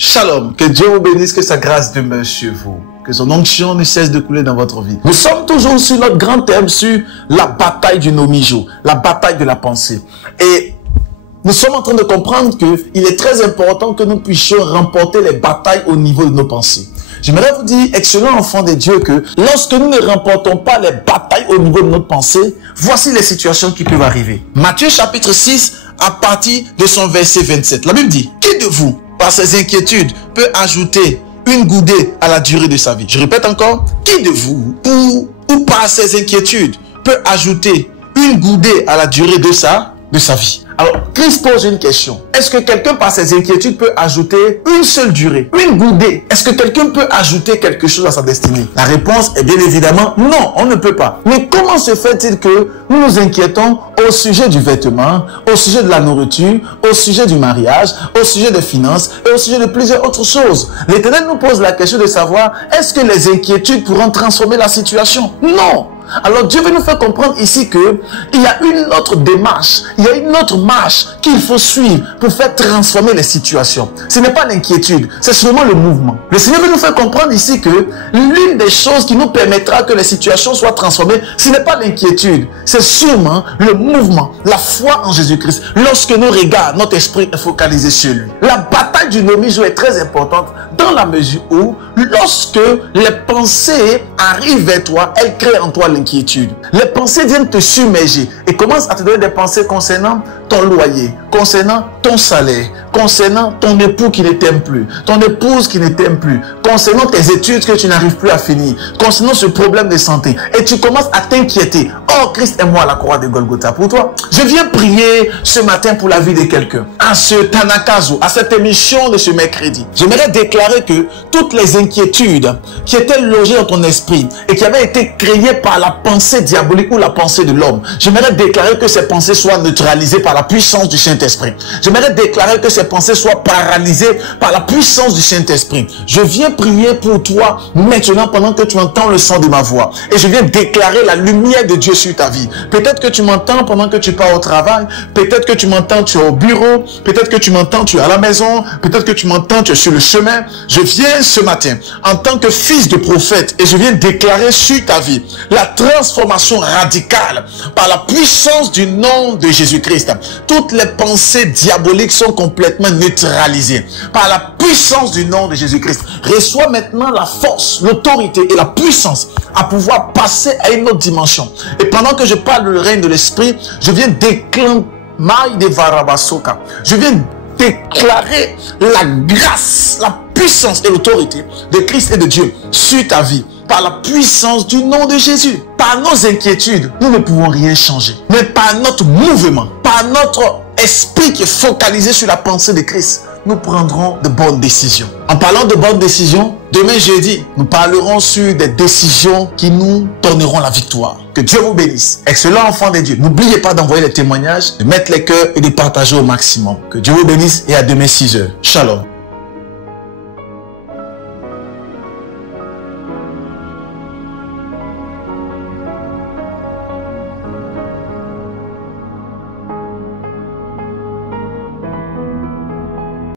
Shalom, que Dieu vous bénisse, que sa grâce demeure sur vous, que son onction ne cesse de couler dans votre vie. Nous sommes toujours sur notre grand thème sur la bataille du nomijo, la bataille de la pensée. Et nous sommes en train de comprendre qu'il est très important que nous puissions remporter les batailles au niveau de nos pensées. J'aimerais vous dire, excellent enfant de Dieu, que lorsque nous ne remportons pas les batailles au niveau de notre pensée, voici les situations qui peuvent arriver. Matthieu chapitre 6, à partir de son verset 27. La Bible dit, qui de vous, par ses inquiétudes, peut ajouter une goudée à la durée de sa vie? Je répète encore, qui de vous, ou par ses inquiétudes, peut ajouter une goudée à la durée de sa vie? Alors, Christ pose une question. Est-ce que quelqu'un, par ses inquiétudes, peut ajouter une seule durée, une goudée? Est-ce que quelqu'un peut ajouter quelque chose à sa destinée? La réponse est bien évidemment non, on ne peut pas. Mais comment se fait-il que nous nous inquiétons au sujet du vêtement, au sujet de la nourriture, au sujet du mariage, au sujet des finances et au sujet de plusieurs autres choses? L'Éternel nous pose la question de savoir, est-ce que les inquiétudes pourront transformer la situation? Non! Alors Dieu veut nous faire comprendre ici que il y a une autre démarche, il y a une autre marche qu'il faut suivre pour faire transformer les situations. Ce n'est pas l'inquiétude, c'est seulement le mouvement. Le Seigneur veut nous faire comprendre ici que l'une des choses qui nous permettra que les situations soient transformées, ce n'est pas l'inquiétude, c'est sûrement le mouvement, la foi en Jésus-Christ. Lorsque nous regardons, notre esprit est focalisé sur lui. La bataille du nomijo est très importante dans la mesure où, lorsque les pensées arrivent vers toi, elles créent en toi l'inquiétude. Les pensées viennent te submerger et commencent à te donner des pensées concernant ton loyer, concernant ton salaire, concernant ton époux qui ne t'aime plus, ton épouse qui ne t'aime plus, concernant tes études que tu n'arrives plus à finir, concernant ce problème de santé. Et tu commences à t'inquiéter. Oh, Christ est mort à la croix de Golgotha pour toi. Je viens prier ce matin pour la vie de quelqu'un. À ce Tanakazo, à cette émission de ce mercredi, j'aimerais déclarer que toutes les inquiétudes qui étaient logées dans ton esprit et qui avaient été créées par la pensée diabolique ou la pensée de l'homme, j'aimerais déclarer que ces pensées soient neutralisées par la puissance du Saint-Esprit. J'aimerais déclarer que ces pensées soient paralysées par la puissance du Saint-Esprit. Je viens prier pour toi maintenant pendant que tu entends le son de ma voix. Et je viens déclarer la lumière de Dieu sur ta vie. Peut-être que tu m'entends pendant que tu pars au travail. Peut-être que tu m'entends, tu es au bureau. Peut-être que tu m'entends, tu es à la maison. Peut-être que tu m'entends, tu es sur le chemin. Je viens ce matin en tant que fils de prophète et je viens déclarer sur ta vie la transformation radicale par la puissance du nom de Jésus-Christ. Toutes les pensées diaboliques sont complètement neutralisées par la puissance du nom de Jésus-Christ. Reçois maintenant la force, l'autorité et la puissance à pouvoir passer à une autre dimension. Et pendant que je parle du règne de l'esprit, je viens déclarer la grâce, la puissance et l'autorité de Christ et de Dieu sur ta vie. Par la puissance du nom de Jésus. Par nos inquiétudes, nous ne pouvons rien changer. Mais par notre mouvement, par notre esprit qui est focalisé sur la pensée de Christ, nous prendrons de bonnes décisions. En parlant de bonnes décisions, demain jeudi, nous parlerons sur des décisions qui nous donneront la victoire. Que Dieu vous bénisse. Excellent enfant de Dieu. N'oubliez pas d'envoyer les témoignages, de mettre les cœurs et de partager au maximum. Que Dieu vous bénisse et à demain 6 h. Shalom.